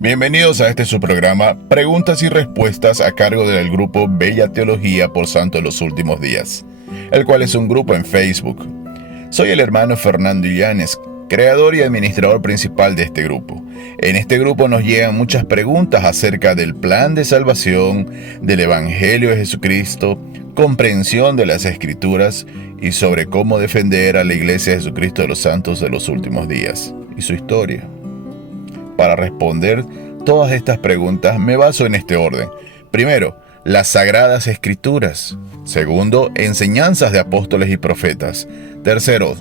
Bienvenidos a este su programa, Preguntas y Respuestas a cargo del grupo Bella Teología por Santo de los Últimos Días, el cual es un grupo en Facebook. Soy el hermano Fernando Illanes, creador y administrador principal de este grupo. En este grupo nos llegan muchas preguntas acerca del plan de salvación, del Evangelio de Jesucristo, comprensión de las Escrituras y sobre cómo defender a la Iglesia de Jesucristo de los Santos de los Últimos Días y su historia. Para responder todas estas preguntas me baso en este orden. Primero, las Sagradas Escrituras. Segundo, enseñanzas de apóstoles y profetas. Tercero,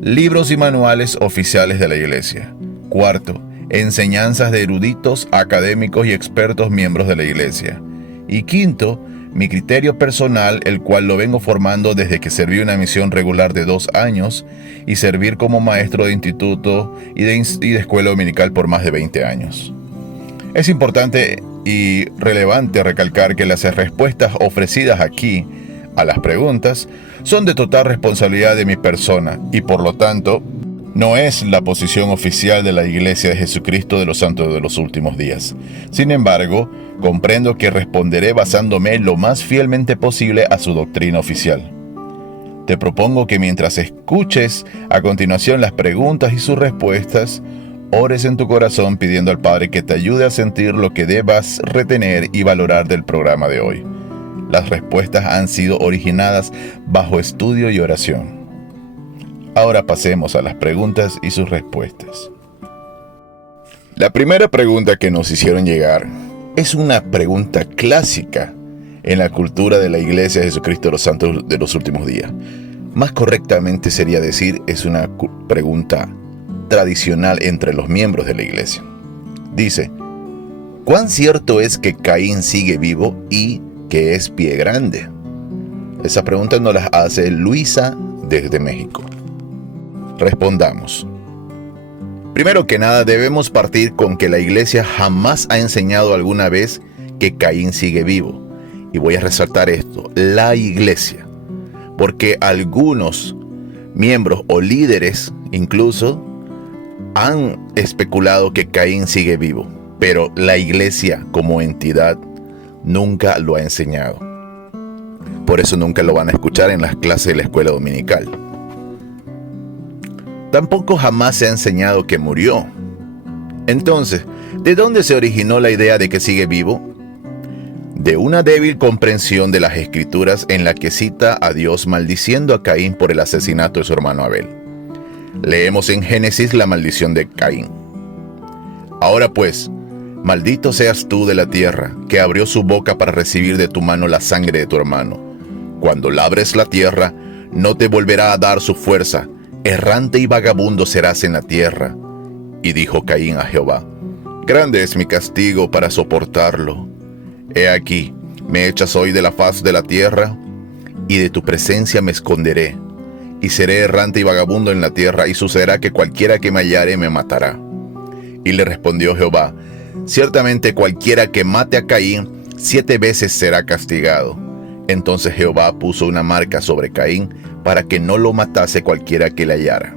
libros y manuales oficiales de la Iglesia. Cuarto, enseñanzas de eruditos, académicos y expertos miembros de la Iglesia. Y quinto, mi criterio personal, el cual lo vengo formando desde que serví una misión regular de 2 años y servir como maestro de instituto y de escuela dominical por más de 20 años. Es importante y relevante recalcar que las respuestas ofrecidas aquí a las preguntas son de total responsabilidad de mi persona y por lo tanto no es la posición oficial de la Iglesia de Jesucristo de los Santos de los Últimos Días. Sin embargo, comprendo que responderé basándome lo más fielmente posible a su doctrina oficial. Te propongo que mientras escuches a continuación las preguntas y sus respuestas, ores en tu corazón pidiendo al Padre que te ayude a sentir lo que debas retener y valorar del programa de hoy. Las respuestas han sido originadas bajo estudio y oración. Ahora pasemos a las preguntas y sus respuestas. La primera pregunta que nos hicieron llegar es una pregunta clásica en la cultura de la Iglesia de Jesucristo de los Santos de los Últimos Días. Más correctamente sería decir, es una pregunta tradicional entre los miembros de la Iglesia. Dice, ¿cuán cierto es que Caín sigue vivo y que es pie grande? Esa pregunta nos la hace Luisa desde México. Respondamos. Primero que nada, debemos partir con que la Iglesia jamás ha enseñado alguna vez que Caín sigue vivo. Y voy a resaltar esto, la Iglesia. Porque algunos miembros o líderes incluso han especulado que Caín sigue vivo. Pero la Iglesia como entidad nunca lo ha enseñado. Por eso nunca lo van a escuchar en las clases de la escuela dominical. Tampoco jamás se ha enseñado que murió. Entonces, ¿de dónde se originó la idea de que sigue vivo? De una débil comprensión de las Escrituras en la que cita a Dios maldiciendo a Caín por el asesinato de su hermano Abel. Leemos en Génesis la maldición de Caín. Ahora pues, maldito seas tú de la tierra, que abrió su boca para recibir de tu mano la sangre de tu hermano. Cuando labres la tierra, no te volverá a dar su fuerza, errante y vagabundo serás en la tierra. Y dijo Caín a Jehová, grande es mi castigo para soportarlo. He aquí, me echas hoy de la faz de la tierra, y de tu presencia me esconderé, y seré errante y vagabundo en la tierra, y sucederá que cualquiera que me hallare me matará. Y le respondió Jehová, ciertamente cualquiera que mate a Caín 7 veces será castigado. Entonces Jehová puso una marca sobre Caín, para que no lo matase cualquiera que le hallara.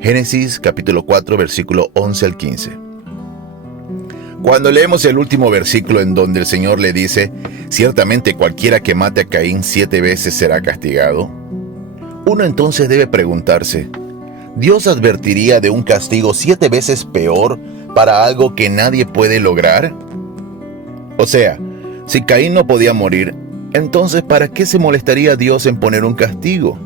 Génesis capítulo 4, versículo 11 al 15. Cuando leemos el último versículo en donde el Señor le dice, ciertamente cualquiera que mate a Caín 7 veces será castigado, uno entonces debe preguntarse, ¿Dios advertiría de un castigo 7 veces peor para algo que nadie puede lograr? O sea, si Caín no podía morir, entonces ¿para qué se molestaría Dios en poner un castigo?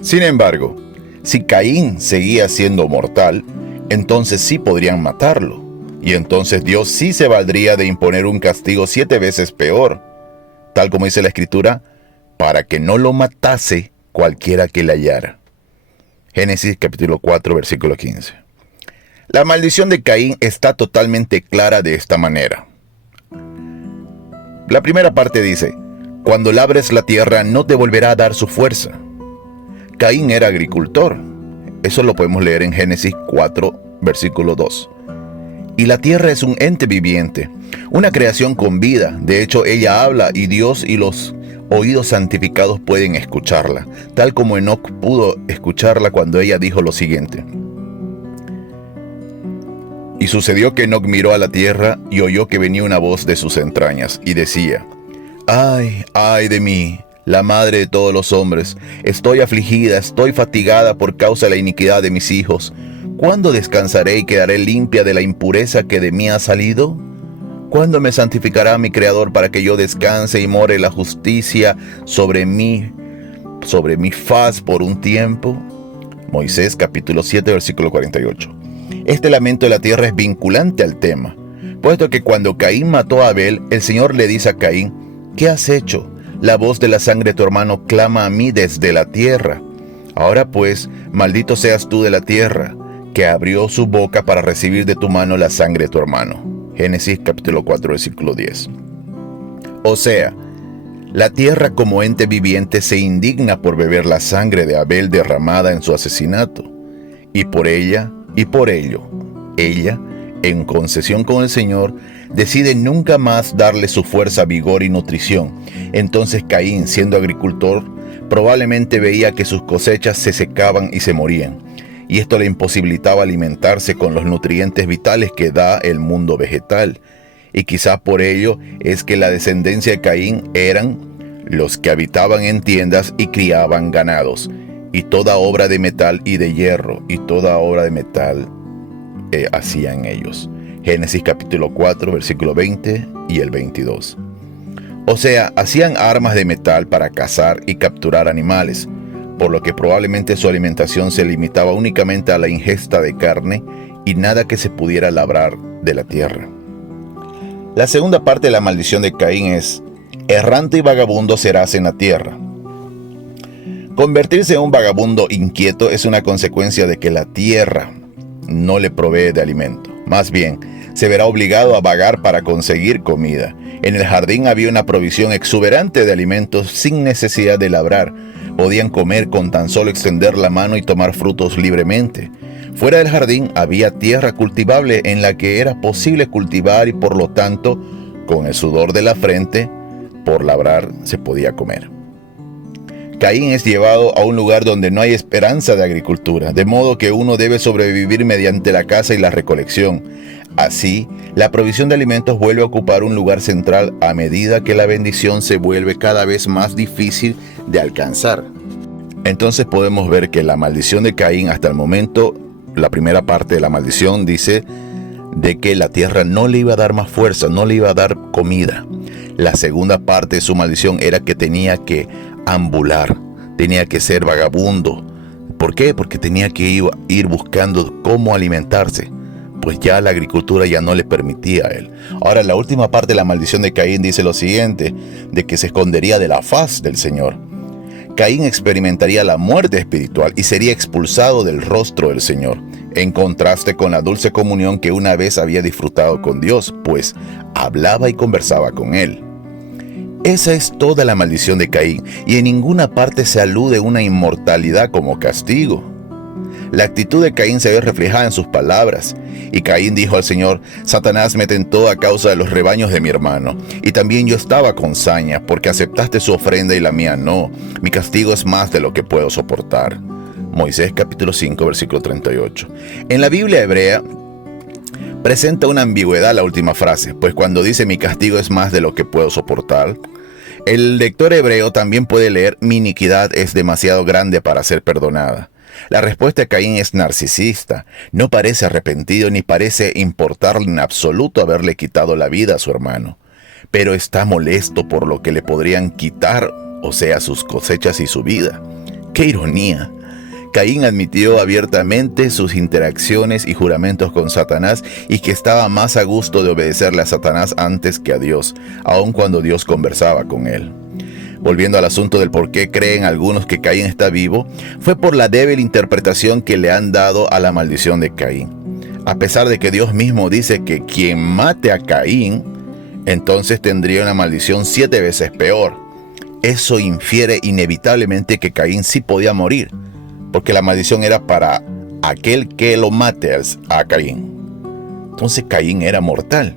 Sin embargo, si Caín seguía siendo mortal, entonces sí podrían matarlo. Y entonces Dios sí se valdría de imponer un castigo 7 veces peor, tal como dice la Escritura, para que no lo matase cualquiera que le hallara. Génesis capítulo 4, versículo 15. La maldición de Caín está totalmente clara de esta manera. La primera parte dice, cuando labres la tierra no te volverá a dar su fuerza. Caín era agricultor. Eso lo podemos leer en Génesis 4, versículo 2. Y la tierra es un ente viviente, una creación con vida. De hecho, ella habla y Dios y los oídos santificados pueden escucharla, tal como Enoc pudo escucharla cuando ella dijo lo siguiente. Y sucedió que Enoc miró a la tierra y oyó que venía una voz de sus entrañas, y decía: ¡Ay, ay de mí, la madre de todos los hombres! Estoy afligida, estoy fatigada por causa de la iniquidad de mis hijos. ¿Cuándo descansaré y quedaré limpia de la impureza que de mí ha salido? ¿Cuándo me santificará mi Creador para que yo descanse y more la justicia sobre mi faz por un tiempo? Moisés capítulo 7 versículo 48. Este lamento de la tierra es vinculante al tema, puesto que cuando Caín mató a Abel, el Señor le dice a Caín: ¿qué has hecho? La voz de la sangre de tu hermano clama a mí desde la tierra. Ahora pues, maldito seas tú de la tierra, que abrió su boca para recibir de tu mano la sangre de tu hermano. Génesis capítulo 4 versículo 10. O sea, la tierra como ente viviente se indigna por beber la sangre de Abel derramada en su asesinato, y por ella y por ello, ella, en concesión con el Señor, decide nunca más darle su fuerza, vigor y nutrición. Entonces Caín, siendo agricultor, probablemente veía que sus cosechas se secaban y se morían, y esto le imposibilitaba alimentarse con los nutrientes vitales que da el mundo vegetal. Y quizás por ello es que la descendencia de Caín eran los que habitaban en tiendas y criaban ganados, y toda obra de metal y de hierro, y toda obra de metal hacían ellos. Génesis capítulo 4, versículo 20 y el 22. O sea, hacían armas de metal para cazar y capturar animales, por lo que probablemente su alimentación se limitaba únicamente a la ingesta de carne y nada que se pudiera labrar de la tierra. La segunda parte de la maldición de Caín es: errante y vagabundo serás en la tierra. Convertirse en un vagabundo inquieto es una consecuencia de que la tierra no le provee de alimento. Más bien, se verá obligado a vagar para conseguir comida. En el jardín había una provisión exuberante de alimentos sin necesidad de labrar. Podían comer con tan solo extender la mano y tomar frutos libremente. Fuera del jardín había tierra cultivable en la que era posible cultivar y por lo tanto, con el sudor de la frente, por labrar se podía comer. Caín es llevado a un lugar donde no hay esperanza de agricultura, de modo que uno debe sobrevivir mediante la caza y la recolección. Así, la provisión de alimentos vuelve a ocupar un lugar central a medida que la bendición se vuelve cada vez más difícil de alcanzar. Entonces podemos ver que la maldición de Caín hasta el momento, la primera parte de la maldición dice de que la tierra no le iba a dar más fuerza, no le iba a dar comida. La segunda parte de su maldición era que tenía que ambular, tenía que ser vagabundo. ¿Por qué? Porque tenía que ir buscando cómo alimentarse, pues ya la agricultura ya no le permitía a él. Ahora, la última parte de la maldición de Caín dice lo siguiente, de que se escondería de la faz del Señor. Caín experimentaría la muerte espiritual y sería expulsado del rostro del Señor, en contraste con la dulce comunión que una vez había disfrutado con Dios, pues hablaba y conversaba con Él. Esa es toda la maldición de Caín, y en ninguna parte se alude a una inmortalidad como castigo. La actitud de Caín se ve reflejada en sus palabras. Y Caín dijo al Señor: Satanás me tentó a causa de los rebaños de mi hermano, y también yo estaba con saña, porque aceptaste su ofrenda y la mía no. Mi castigo es más de lo que puedo soportar. Moisés capítulo 5 versículo 38. En la Biblia hebrea presenta una ambigüedad la última frase, pues cuando dice mi castigo es más de lo que puedo soportar, el lector hebreo también puede leer mi iniquidad es demasiado grande para ser perdonada. La respuesta de Caín es narcisista. No parece arrepentido ni parece importarle en absoluto haberle quitado la vida a su hermano, pero está molesto por lo que le podrían quitar, o sea, sus cosechas y su vida. ¡Qué ironía! Caín admitió abiertamente sus interacciones y juramentos con Satanás y que estaba más a gusto de obedecerle a Satanás antes que a Dios, aun cuando Dios conversaba con él. Volviendo al asunto del por qué creen algunos que Caín está vivo, fue por la débil interpretación que le han dado a la maldición de Caín. A pesar de que Dios mismo dice que quien mate a Caín, entonces tendría una maldición 7 veces peor. Eso infiere inevitablemente que Caín sí podía morir, porque la maldición era para aquel que lo mate a Caín. Entonces Caín era mortal.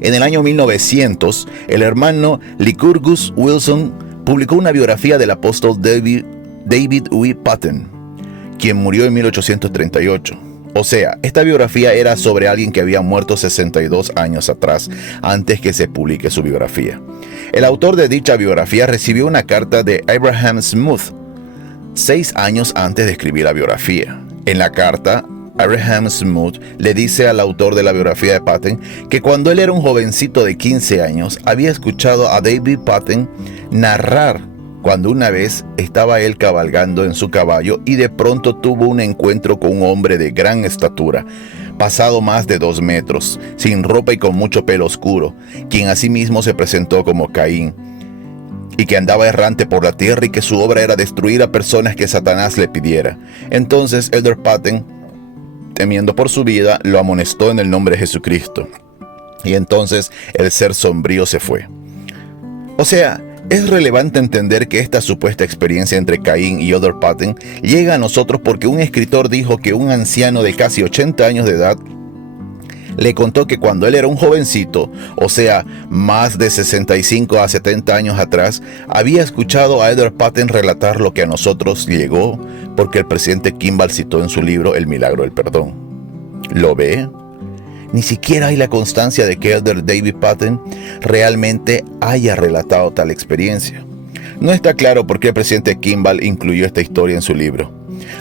En el año 1900, el hermano Lycurgus Wilson publicó una biografía del apóstol David W. Patten, quien murió en 1838. O sea, esta biografía era sobre alguien que había muerto 62 años atrás, antes que se publique su biografía. El autor de dicha biografía recibió una carta de Abraham Smoot 6 años antes de escribir la biografía. En la carta, Abraham Smoot le dice al autor de la biografía de Patton que cuando él era un jovencito de 15 años, había escuchado a David Patton narrar cuando una vez estaba él cabalgando en su caballo y de pronto tuvo un encuentro con un hombre de gran estatura, pasado más de 2 metros, sin ropa y con mucho pelo oscuro, quien asimismo se presentó como Caín, y que andaba errante por la tierra y que su obra era destruir a personas que Satanás le pidiera. Entonces Elder Patton, temiendo por su vida, lo amonestó en el nombre de Jesucristo. Y entonces el ser sombrío se fue. O sea, es relevante entender que esta supuesta experiencia entre Caín y Elder Patton llega a nosotros porque un escritor dijo que un anciano de casi 80 años de edad le contó que cuando él era un jovencito, o sea, más de 65 a 70 años atrás, había escuchado a Elder Patton relatar lo que a nosotros llegó porque el presidente Kimball citó en su libro El Milagro del Perdón. ¿Lo ve? Ni siquiera hay la constancia de que Elder David Patton realmente haya relatado tal experiencia. No está claro por qué el presidente Kimball incluyó esta historia en su libro.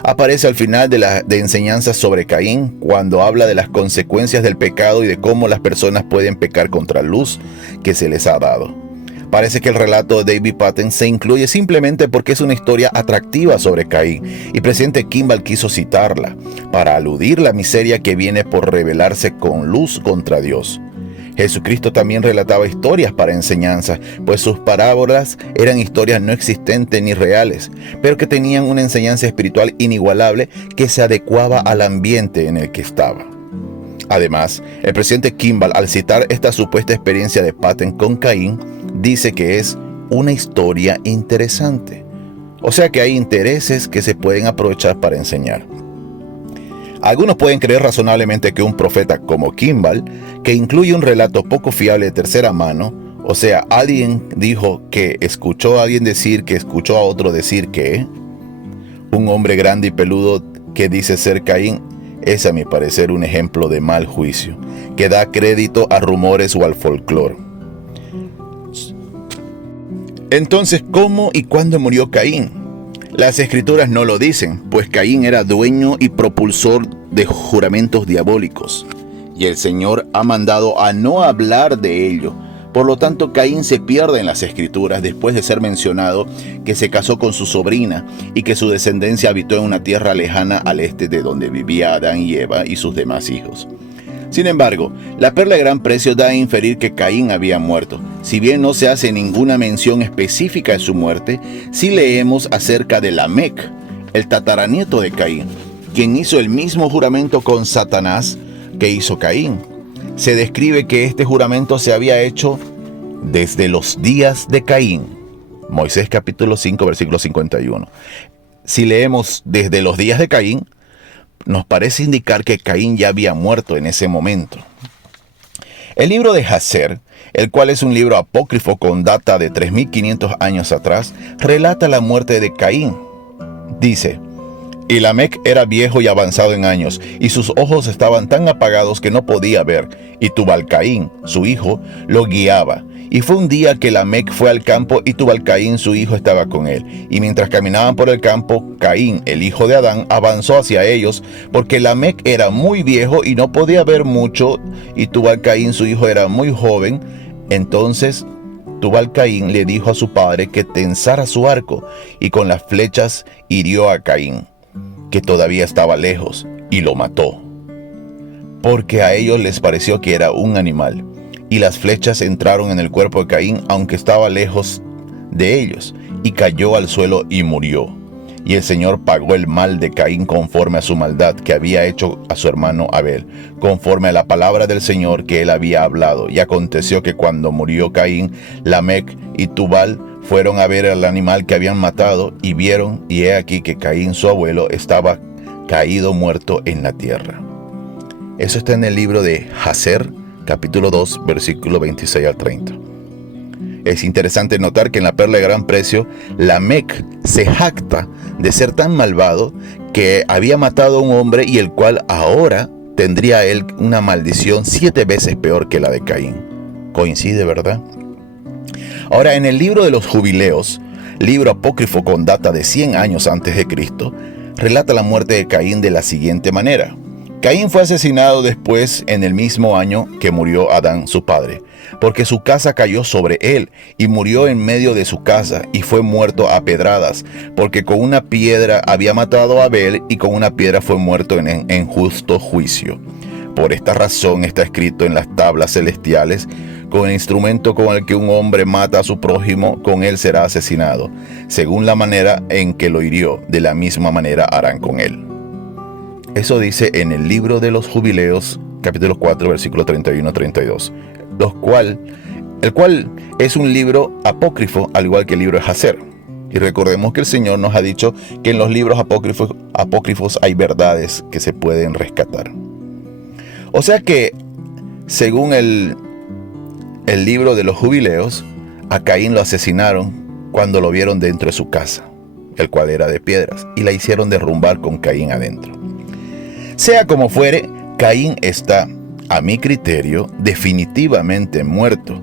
Aparece al final de enseñanzas sobre Caín, cuando habla de las consecuencias del pecado y de cómo las personas pueden pecar contra la luz que se les ha dado. Parece que el relato de David Patton se incluye simplemente porque es una historia atractiva sobre Caín, y presidente Kimball quiso citarla para aludir la miseria que viene por rebelarse con luz contra Dios. Jesucristo también relataba historias para enseñanza, pues sus parábolas eran historias no existentes ni reales, pero que tenían una enseñanza espiritual inigualable que se adecuaba al ambiente en el que estaba. Además, el presidente Kimball, al citar esta supuesta experiencia de Patton con Caín, dice que es una historia interesante. O sea que hay intereses que se pueden aprovechar para enseñar. Algunos pueden creer razonablemente que un profeta como Kimball, que incluye un relato poco fiable de tercera mano, o sea, alguien dijo que escuchó a alguien decir que escuchó a otro decir que, un hombre grande y peludo que dice ser Caín, es a mi parecer un ejemplo de mal juicio, que da crédito a rumores o al folclore. Entonces, ¿cómo y cuándo murió Caín? Las escrituras no lo dicen, pues Caín era dueño y propulsor de juramentos diabólicos, y el Señor ha mandado a no hablar de ello. Por lo tanto, Caín se pierde en las escrituras después de ser mencionado que se casó con su sobrina y que su descendencia habitó en una tierra lejana al este de donde vivía Adán y Eva y sus demás hijos. Sin embargo, la perla de gran precio da a inferir que Caín había muerto. Si bien no se hace ninguna mención específica de su muerte, sí leemos acerca de Lamec, el tataranieto de Caín, quien hizo el mismo juramento con Satanás que hizo Caín. Se describe que este juramento se había hecho desde los días de Caín. Moisés capítulo 5, versículo 51. Si leemos desde los días de Caín, nos parece indicar que Caín ya había muerto en ese momento. El libro de Jazer, el cual es un libro apócrifo con data de 3500 años atrás, relata la muerte de Caín. Dice: y Lamec era viejo y avanzado en años, y sus ojos estaban tan apagados que no podía ver, y Tubal-Caín, su hijo, lo guiaba. Y fue un día que Lamec fue al campo y Tubal-Caín, su hijo, estaba con él. Y mientras caminaban por el campo, Caín, el hijo de Adán, avanzó hacia ellos, porque Lamec era muy viejo y no podía ver mucho, y Tubal-Caín, su hijo, era muy joven. Entonces Tubal-Caín le dijo a su padre que tensara su arco, y con las flechas hirió a Caín, que todavía estaba lejos, y lo mató, porque a ellos les pareció que era un animal. Y las flechas entraron en el cuerpo de Caín, aunque estaba lejos de ellos, y cayó al suelo y murió. Y el Señor pagó el mal de Caín conforme a su maldad que había hecho a su hermano Abel, conforme a la palabra del Señor que él había hablado. Y aconteció que cuando murió Caín, Lamec y Tubal fueron a ver al animal que habían matado, y vieron, y he aquí que Caín, su abuelo, estaba caído muerto en la tierra. Eso está en el libro de Jazer, capítulo 2, versículo 26 al 30. Es interesante notar que en la perla de gran precio, Lamec se jacta de ser tan malvado que había matado a un hombre y el cual ahora tendría él una maldición 7 veces peor que la de Caín. Coincide, ¿verdad? Ahora, en el libro de los Jubileos, libro apócrifo con data de 100 años antes de Cristo, relata la muerte de Caín de la siguiente manera. Caín fue asesinado después en el mismo año que murió Adán, su padre, porque su casa cayó sobre él y murió en medio de su casa y fue muerto a pedradas, porque con una piedra había matado a Abel y con una piedra fue muerto en justo juicio. Por esta razón está escrito en las tablas celestiales: con el instrumento con el que un hombre mata a su prójimo, con él será asesinado. Según la manera en que lo hirió, de la misma manera harán con él. Eso dice en el libro de los Jubileos, capítulo 4, versículo 31-32, el cual es un libro apócrifo, al igual que el libro de Jacer. Y recordemos que el Señor nos ha dicho que en los libros apócrifos hay verdades que se pueden rescatar. O sea que, según el libro de los Jubileos, a Caín lo asesinaron cuando lo vieron dentro de su casa, el cual era de piedras, y la hicieron derrumbar con Caín adentro. Sea como fuere, Caín está, a mi criterio, definitivamente muerto,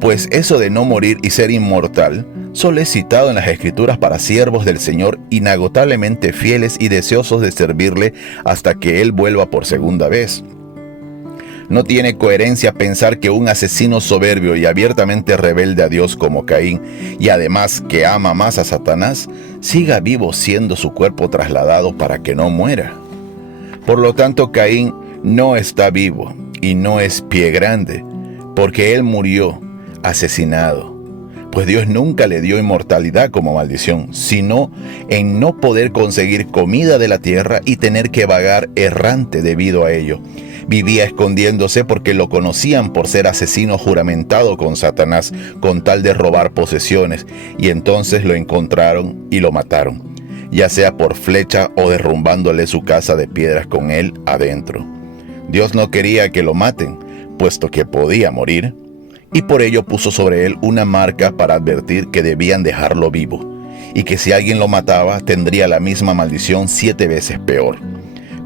pues eso de no morir y ser inmortal solo es citado en las Escrituras para siervos del Señor inagotablemente fieles y deseosos de servirle hasta que Él vuelva por segunda vez. No tiene coherencia pensar que un asesino soberbio y abiertamente rebelde a Dios como Caín, y además que ama más a Satanás, siga vivo siendo su cuerpo trasladado para que no muera. Por lo tanto, Caín no está vivo y no es pie grande, porque él murió asesinado. Pues Dios nunca le dio inmortalidad como maldición, sino en no poder conseguir comida de la tierra y tener que vagar errante debido a ello. Vivía escondiéndose porque lo conocían por ser asesino juramentado con Satanás, con tal de robar posesiones, y entonces lo encontraron y lo mataron, ya sea por flecha o derrumbándole su casa de piedras con él adentro. Dios no quería que lo maten, puesto que podía morir, y por ello puso sobre él una marca para advertir que debían dejarlo vivo, y que si alguien lo mataba tendría la misma maldición 7 veces peor.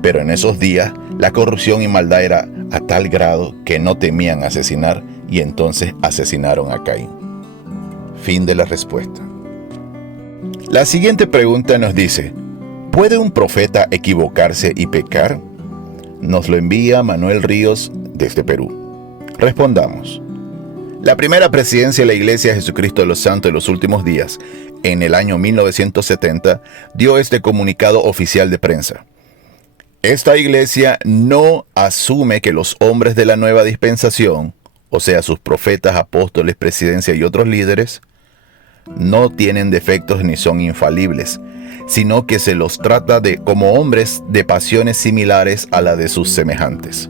Pero en esos días la corrupción y maldad era a tal grado que no temían asesinar, y entonces asesinaron a Caín. Fin de la respuesta. La siguiente pregunta nos dice: ¿puede un profeta equivocarse y pecar? Nos lo envía Manuel Ríos desde Perú. Respondamos. La primera presidencia de la Iglesia de Jesucristo de los Santos de los Últimos Días, en el año 1970, dio este comunicado oficial de prensa. Esta iglesia no asume que los hombres de la nueva dispensación, o sea, sus profetas, apóstoles, presidencia y otros líderes, no tienen defectos ni son infalibles, sino que se los trata como hombres de pasiones similares a la de sus semejantes.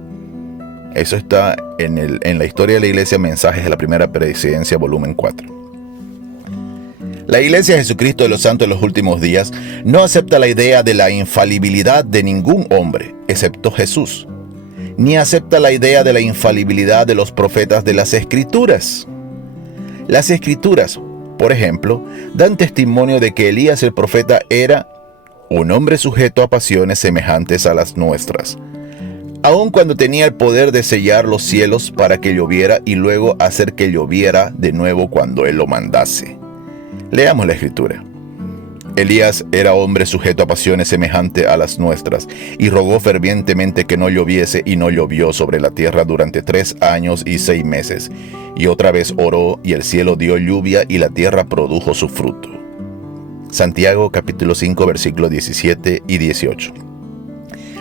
Eso está en la historia de la iglesia, Mensajes de la Primera Presidencia, volumen 4. La Iglesia de Jesucristo de los Santos de los Últimos Días no acepta la idea de la infalibilidad de ningún hombre, excepto Jesús, ni acepta la idea de la infalibilidad de los profetas de las Escrituras. Las Escrituras, por ejemplo, dan testimonio de que Elías el profeta era un hombre sujeto a pasiones semejantes a las nuestras, aun cuando tenía el poder de sellar los cielos para que lloviera y luego hacer que lloviera de nuevo cuando él lo mandase. Leamos la Escritura. Elías era hombre sujeto a pasiones semejantes a las nuestras, y rogó fervientemente que no lloviese, y no llovió sobre la tierra durante 3 años y 6 meses. Y otra vez oró, y el cielo dio lluvia, y la tierra produjo su fruto. Santiago capítulo 5 versículos 17 y 18.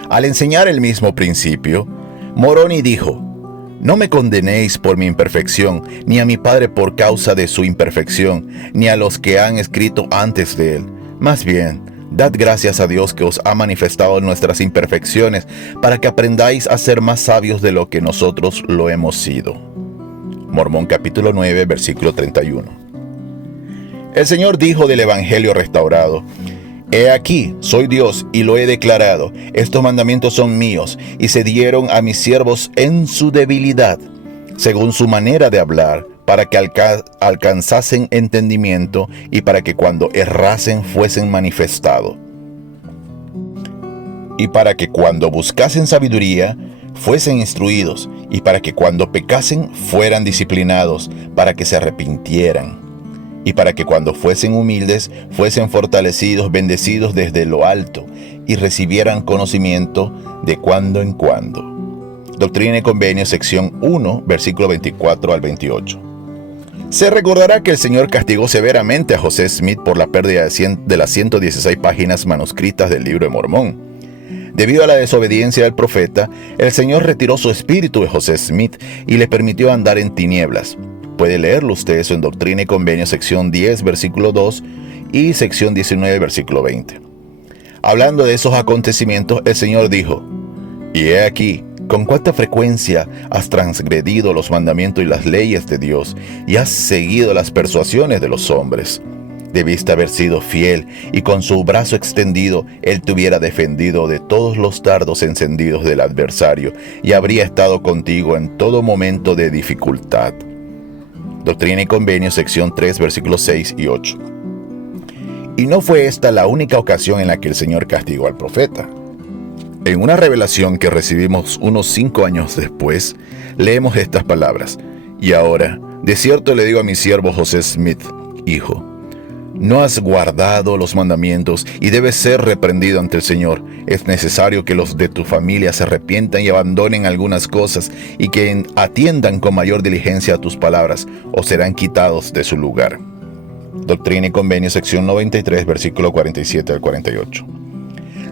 Al enseñar el mismo principio, Moroni dijo: no me condenéis por mi imperfección, ni a mi Padre por causa de su imperfección, ni a los que han escrito antes de él. Más bien, dad gracias a Dios que os ha manifestado nuestras imperfecciones, para que aprendáis a ser más sabios de lo que nosotros lo hemos sido. Mormón capítulo 9, versículo 31. El Señor dijo del Evangelio restaurado: He aquí, soy Dios y lo he declarado. Estos mandamientos son míos y se dieron a mis siervos en su debilidad, según su manera de hablar, para que alcanzasen entendimiento y para que cuando errasen fuesen manifestados. Y para que cuando buscasen sabiduría fuesen instruidos, y para que cuando pecasen fueran disciplinados, para que se arrepintieran. Y para que cuando fuesen humildes fuesen fortalecidos, bendecidos desde lo alto, y recibieran conocimiento de cuando en cuando. Doctrina y Convenios, sección 1, versículo 24 al 28. Se recordará que el Señor castigó severamente a José Smith por la pérdida de las 116 páginas manuscritas del Libro de Mormón. Debido a la desobediencia del profeta, el Señor retiró su espíritu de José Smith y le permitió andar en tinieblas. Puede leerlo usted eso en Doctrina y Convenios, sección 10, versículo 2 y sección 19, versículo 20. Hablando de esos acontecimientos, el Señor dijo: y he aquí, con cuánta frecuencia has transgredido los mandamientos y las leyes de Dios, y has seguido las persuasiones de los hombres. Debiste haber sido fiel, y con su brazo extendido, él te hubiera defendido de todos los dardos encendidos del adversario, y habría estado contigo en todo momento de dificultad. Doctrina y Convenios, sección 3, versículos 6 y 8. Y no fue esta la única ocasión en la que el Señor castigó al profeta. En una revelación que recibimos unos 5 años después, leemos estas palabras: y ahora, de cierto le digo a mi siervo José Smith, hijo, no has guardado los mandamientos y debes ser reprendido ante el Señor. Es necesario que los de tu familia se arrepientan y abandonen algunas cosas y que atiendan con mayor diligencia a tus palabras, o serán quitados de su lugar. Doctrina y Convenios, sección 93, versículo 47 al 48.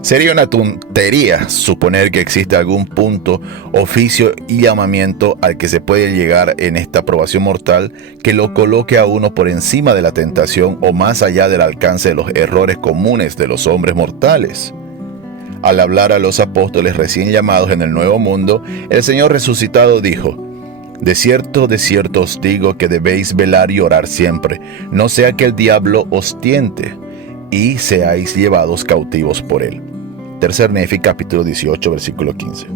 Sería una tontería suponer que existe algún punto, oficio y llamamiento al que se puede llegar en esta probación mortal que lo coloque a uno por encima de la tentación o más allá del alcance de los errores comunes de los hombres mortales. Al hablar a los apóstoles recién llamados en el Nuevo Mundo, el Señor resucitado dijo: de cierto os digo que debéis velar y orar siempre, no sea que el diablo os tiente y seáis llevados cautivos por él. Tercer Nefi, capítulo 18, versículo 15.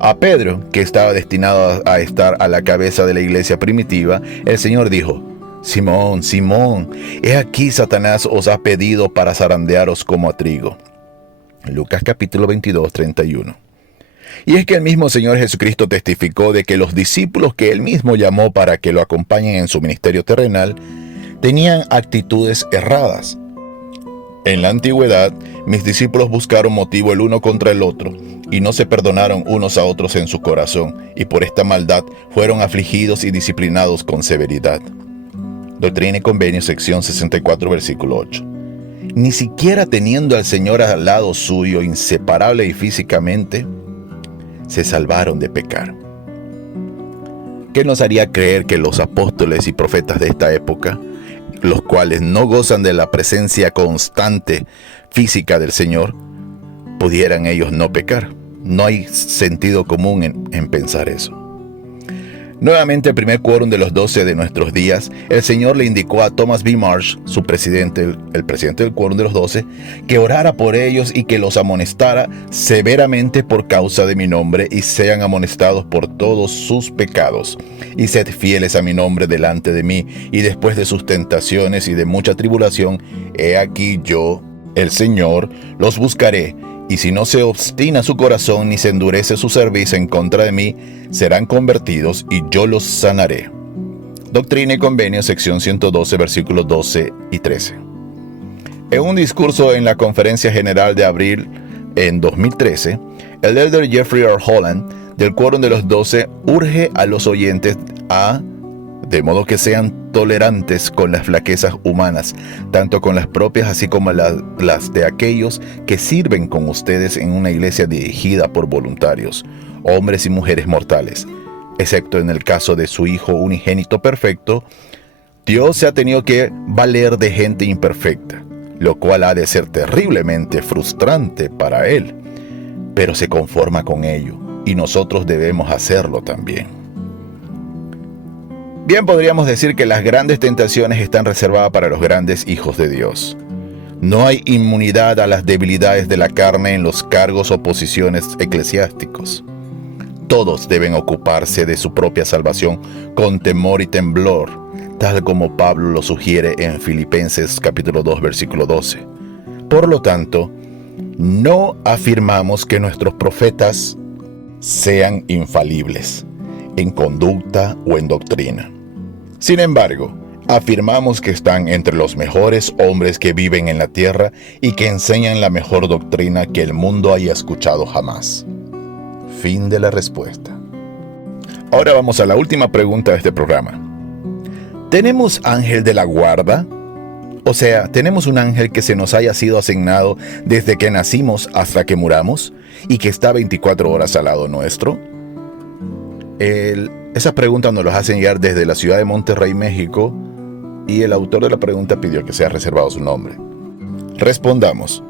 A Pedro, que estaba destinado a estar a la cabeza de la iglesia primitiva, el Señor dijo: Simón, Simón, he aquí Satanás os ha pedido para zarandearos como a trigo. Lucas capítulo 22, 31. Y es que el mismo Señor Jesucristo testificó de que los discípulos que él mismo llamó para que lo acompañen en su ministerio terrenal tenían actitudes erradas. En la antigüedad, mis discípulos buscaron motivo el uno contra el otro, y no se perdonaron unos a otros en su corazón, y por esta maldad fueron afligidos y disciplinados con severidad. Doctrina y Convenios, sección 64, versículo 8. Ni siquiera teniendo al Señor al lado suyo, inseparable y físicamente, se salvaron de pecar. ¿Qué nos haría creer que los apóstoles y profetas de esta época, los cuales no gozan de la presencia constante física del Señor, pudieran ellos no pecar? No hay sentido común en pensar eso. Nuevamente, el primer quórum de los 12 de nuestros días, el Señor le indicó a Thomas B. Marsh, su presidente, el presidente del quórum de los 12, que orara por ellos y que los amonestara severamente por causa de mi nombre, y sean amonestados por todos sus pecados. Y sed fieles a mi nombre delante de mí, y después de sus tentaciones y de mucha tribulación, he aquí yo, el Señor, los buscaré. Y si no se obstina su corazón ni se endurece su cerviz en contra de mí, serán convertidos y yo los sanaré. Doctrina y Convenios, sección 112, versículos 12 y 13. En un discurso en la Conferencia General de abril en 2013, el elder Jeffrey R. Holland, del Quórum de los 12, urge a los oyentes de modo que sean tolerantes con las flaquezas humanas, tanto con las propias así como las de aquellos que sirven con ustedes en una iglesia dirigida por voluntarios, hombres y mujeres mortales. Excepto en el caso de su Hijo unigénito perfecto, Dios se ha tenido que valer de gente imperfecta, lo cual ha de ser terriblemente frustrante para Él, pero se conforma con ello, y nosotros debemos hacerlo también. Bien, podríamos decir que las grandes tentaciones están reservadas para los grandes hijos de Dios. No hay inmunidad a las debilidades de la carne en los cargos o posiciones eclesiásticos. Todos deben ocuparse de su propia salvación con temor y temblor, tal como Pablo lo sugiere en Filipenses capítulo 2, versículo 12. Por lo tanto, no afirmamos que nuestros profetas sean infalibles en conducta o en doctrina. Sin embargo, afirmamos que están entre los mejores hombres que viven en la tierra y que enseñan la mejor doctrina que el mundo haya escuchado jamás. Fin de la respuesta. Ahora vamos a la última pregunta de este programa. ¿Tenemos ángel de la guarda? O sea, ¿tenemos un ángel que se nos haya sido asignado desde que nacimos hasta que muramos y que está 24 horas al lado nuestro? Esa pregunta nos las hacen llegar desde la ciudad de Monterrey, México, y el autor de la pregunta pidió que sea reservado su nombre. Respondamos.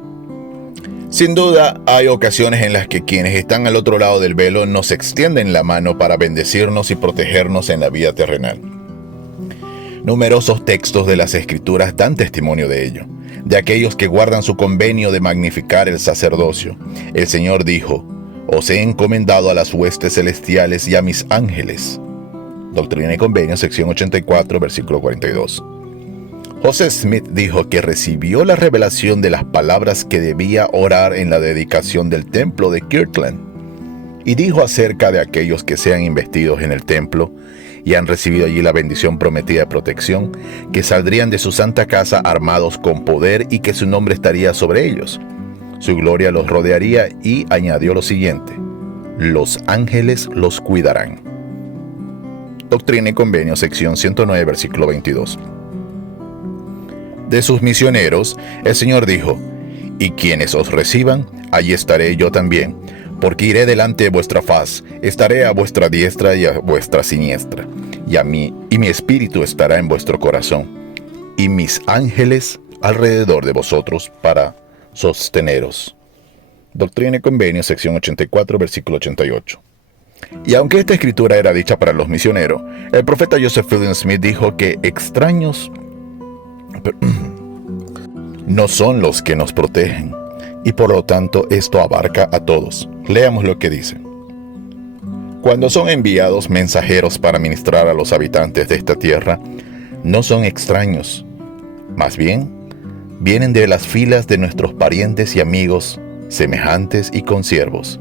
Sin duda, hay ocasiones en las que quienes están al otro lado del velo nos extienden la mano para bendecirnos y protegernos en la vida terrenal. Numerosos textos de las Escrituras dan testimonio de ello, de aquellos que guardan su convenio de magnificar el sacerdocio. El Señor dijo: «Os he encomendado a las huestes celestiales y a mis ángeles». Doctrina y Convenio, sección 84, versículo 42. Joseph Smith dijo que recibió la revelación de las palabras que debía orar en la dedicación del templo de Kirtland, y dijo acerca de aquellos que sean investidos en el templo y han recibido allí la bendición prometida de protección, que saldrían de su santa casa armados con poder y que su nombre estaría sobre ellos. Su gloria los rodearía, y añadió lo siguiente: «Los ángeles los cuidarán». Doctrina y Convenio, sección 109, versículo 22. De sus misioneros, el Señor dijo: «Y quienes os reciban, allí estaré yo también, porque iré delante de vuestra faz, estaré a vuestra diestra y a vuestra siniestra, y mi espíritu estará en vuestro corazón, y mis ángeles alrededor de vosotros para sosteneros». Doctrina y Convenio, sección 84, versículo 88. Y aunque esta escritura era dicha para los misioneros, el profeta Joseph Fielding Smith dijo que extraños no son los que nos protegen, y por lo tanto esto abarca a todos. Leamos lo que dice. Cuando son enviados mensajeros para ministrar a los habitantes de esta tierra, no son extraños, más bien, vienen de las filas de nuestros parientes y amigos, semejantes y consiervos,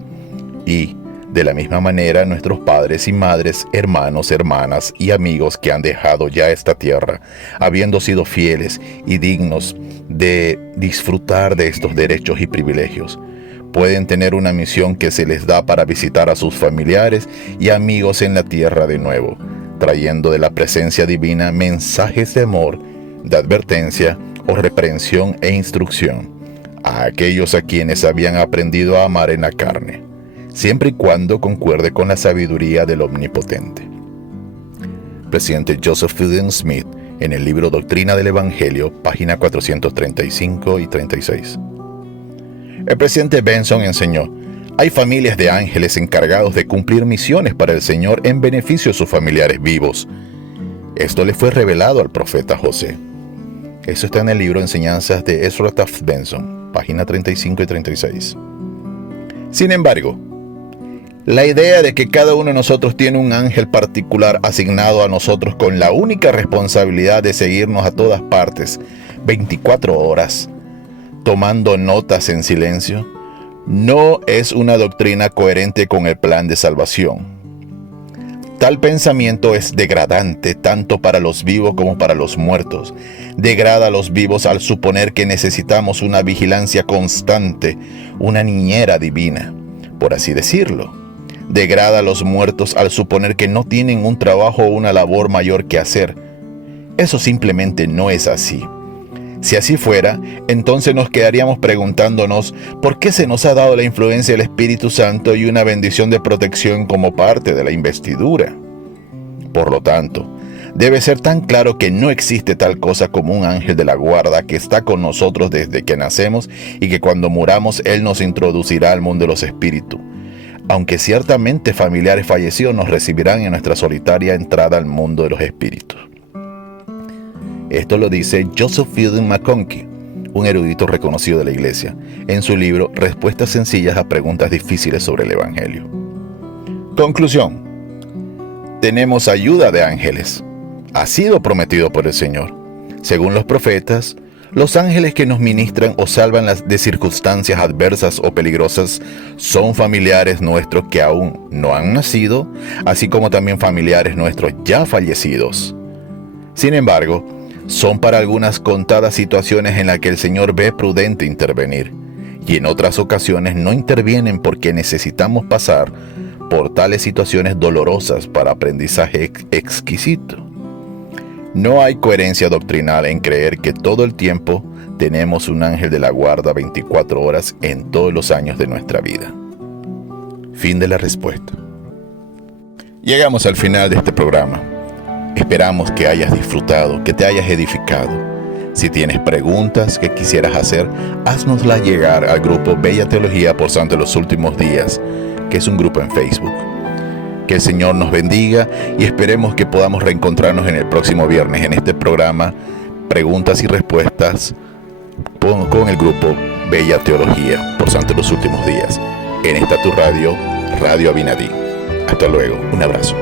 y de la misma manera, nuestros padres y madres, hermanos, hermanas y amigos que han dejado ya esta tierra, habiendo sido fieles y dignos de disfrutar de estos derechos y privilegios, pueden tener una misión que se les da para visitar a sus familiares y amigos en la tierra de nuevo, trayendo de la presencia divina mensajes de amor, de advertencia o reprensión e instrucción a aquellos a quienes habían aprendido a amar en la carne, siempre y cuando concuerde con la sabiduría del Omnipotente. Presidente Joseph Fielding Smith, en el libro Doctrina del Evangelio, página 435 y 36. El presidente Benson enseñó: hay familias de ángeles encargados de cumplir misiones para el Señor en beneficio de sus familiares vivos. Esto le fue revelado al profeta José. Eso está en el libro Enseñanzas de Ezra Taft Benson, página 35 y 36. Sin embargo, la idea de que cada uno de nosotros tiene un ángel particular asignado a nosotros con la única responsabilidad de seguirnos a todas partes, 24 horas, tomando notas en silencio, no es una doctrina coherente con el plan de salvación. Tal pensamiento es degradante tanto para los vivos como para los muertos. Degrada a los vivos al suponer que necesitamos una vigilancia constante, una niñera divina, por así decirlo. Degrada a los muertos al suponer que no tienen un trabajo o una labor mayor que hacer. Eso simplemente no es así. Si así fuera, entonces nos quedaríamos preguntándonos por qué se nos ha dado la influencia del Espíritu Santo y una bendición de protección como parte de la investidura. Por lo tanto, debe ser tan claro que no existe tal cosa como un ángel de la guarda que está con nosotros desde que nacemos y que cuando muramos Él nos introducirá al mundo de los espíritus, aunque ciertamente familiares fallecidos nos recibirán en nuestra solitaria entrada al mundo de los espíritus. Esto lo dice Joseph Fielding McConkie, un erudito reconocido de la Iglesia, en su libro Respuestas sencillas a preguntas difíciles sobre el Evangelio. Conclusión. Tenemos ayuda de ángeles. Ha sido prometido por el Señor. Según los profetas, los ángeles que nos ministran o salvan de circunstancias adversas o peligrosas son familiares nuestros que aún no han nacido, así como también familiares nuestros ya fallecidos. Sin embargo, son para algunas contadas situaciones en las que el Señor ve prudente intervenir, y en otras ocasiones no intervienen porque necesitamos pasar por tales situaciones dolorosas para aprendizaje exquisito. No hay coherencia doctrinal en creer que todo el tiempo tenemos un ángel de la guarda 24 horas en todos los años de nuestra vida. Fin de la respuesta. Llegamos al final de este programa. Esperamos que hayas disfrutado, que te hayas edificado. Si tienes preguntas que quisieras hacer, haznoslas llegar al grupo Bella Teología por Santo de los Últimos Días, que es un grupo en Facebook. Que el Señor nos bendiga y esperemos que podamos reencontrarnos en el próximo viernes en este programa Preguntas y Respuestas con el grupo Bella Teología por Santo de los Últimos Días. En esta tu radio, Radio Abinadí. Hasta luego, un abrazo.